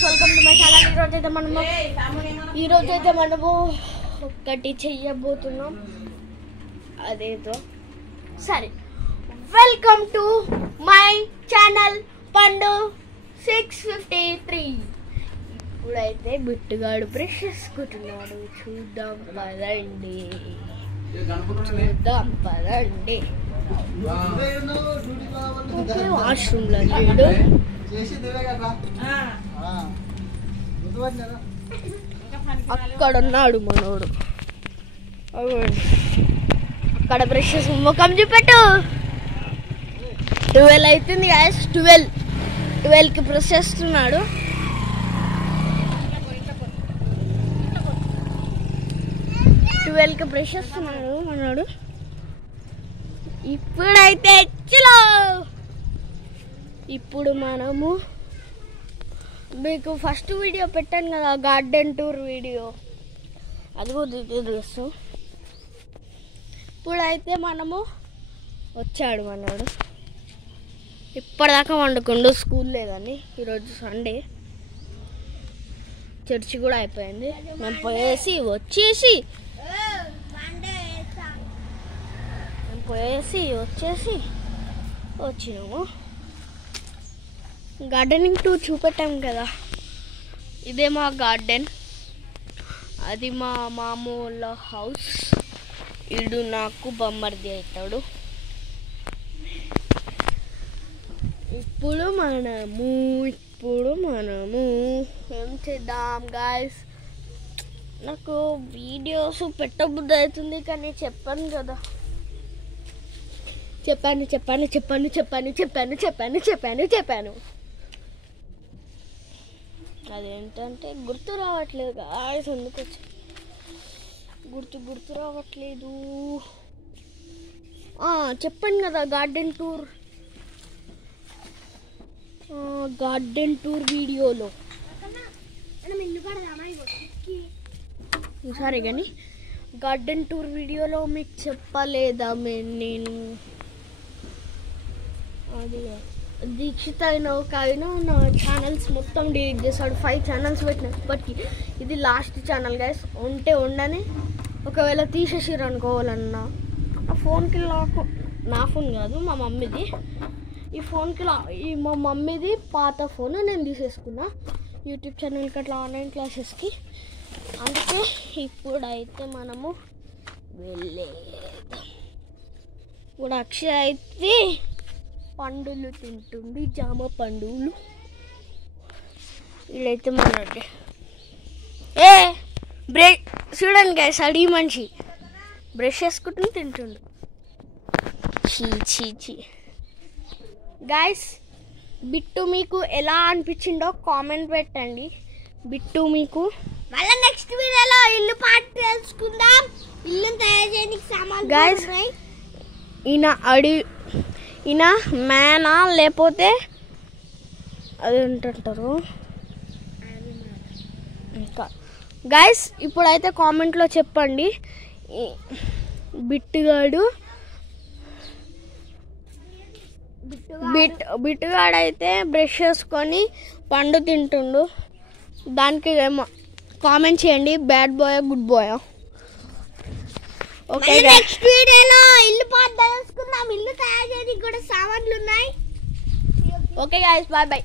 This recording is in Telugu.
guys, welcome to my channel. ఈ రోజు అయితే మనము ఒకటి చెయ్యబోతున్నాం. అదేదో సరే, వెల్కమ్ టు మై ఛానల్ పండు 653. ఇప్పుడైతే బిట్టుగాడు బ్రష్ చేసుకుంటున్నాడు. చూద్దాం పదండి. వాష్రూమ్ లో లేడు, అక్కడ ఉన్నాడు మనోడు. అక్కడ బ్రష్ ముఖం చూపెట్టు. 12 అవుతుంది గాయస్. 12కి బ్రష్ చేస్తున్నాడు. బ్రష్ చేస్తున్నాడు మనోడు. ఇప్పుడైతే ఇప్పుడు మనము మీకు ఫస్ట్ వీడియో పెట్టాను కదా, గార్డెన్ టూర్ వీడియో, అది కూడా తెలుసు. ఇప్పుడైతే మనము వచ్చాడు మనోడు. ఇప్పటిదాకా వండుకుండు, స్కూల్ లేదని. ఈరోజు సండే, చర్చి కూడా అయిపోయింది. మేము పోయేసి వచ్చేసి వచ్చినాము. గార్డెనింగ్ టూర్ చూపెట్టాం కదా. ఇదే మా గార్డెన్, అది మా మామూల హౌస్. ఇడు నాకు బొమ్మర్ది అవుతాడు. ఇప్పుడు మనము ఏం చేద్దాం గాయస్? నాకు వీడియోస్ పెట్టబుద్ధి అవుతుంది, కానీ చెప్పాను కదా, చెప్పాను. అదేంటంటే గుర్తు రావట్లేదు గాయస్. ఎందుకు వచ్చి గుర్తు రావట్లేదు. చెప్పాను కదా, గార్డెన్ టూర్ వీడియోలో. సరే కానీ గార్డెన్ టూర్ వీడియోలో మీకు చెప్పలేదా నేను? అది దీక్షిత్ అయిన ఒక ఆయన నా ఛానల్స్ మొత్తం డిలీట్ చేశాడు. 5 ఛానల్స్ పెట్టిన. ఇప్పటికి ఇది లాస్ట్ ఛానల్ గైస్. ఉండని ఒకవేళ తీసేసిరు అనుకోవాలన్నా, ఆ ఫోన్కి నా ఫోన్ కాదు, మా మమ్మీది. ఈ ఫోన్కి మా మమ్మీది పాత ఫోన్ నేను తీసేసుకున్నా యూట్యూబ్ ఛానల్కి, అట్లా ఆన్లైన్ క్లాసెస్కి. అందుకే ఇప్పుడైతే మనము వెళ్ళేద్దాం. ఇప్పుడు అక్షయ్ అయితే పండులు తింటుంది, జామ పండులు. వీళ్ళైతే మనకి చూడండి గైస్, అడిగి మనిషి బ్రష్ చేసుకుంటూ తింటుండు. చీ గైస్, బిట్టు మీకు ఎలా అనిపించిందో కామెంట్ పెట్టండి. బిట్టు మీకు మళ్ళీ నెక్స్ట్ వీడియోలో ఇల్లు పాట తెలుసుకుందాం. ఇల్లు తయారు చేయడానికి సామాన్లు గైస్. ఈయన మ్యానా లేకపోతే అదేంటారు ఇంకా గైస్? ఇప్పుడైతే కామెంట్లో చెప్పండి. బిట్టుగాడైతే బ్రష్ చేసుకొని పండు తింటుండు. దానికి కామెంట్ చేయండి, bad boy good boy. Okay, next వీడియోలో ఇల్లు పాట తెలుసుకుందాం. ఇల్లు తయారు చేయడానికి కూడా సామాన్లు ఉన్నాయి. Okay guys, bye.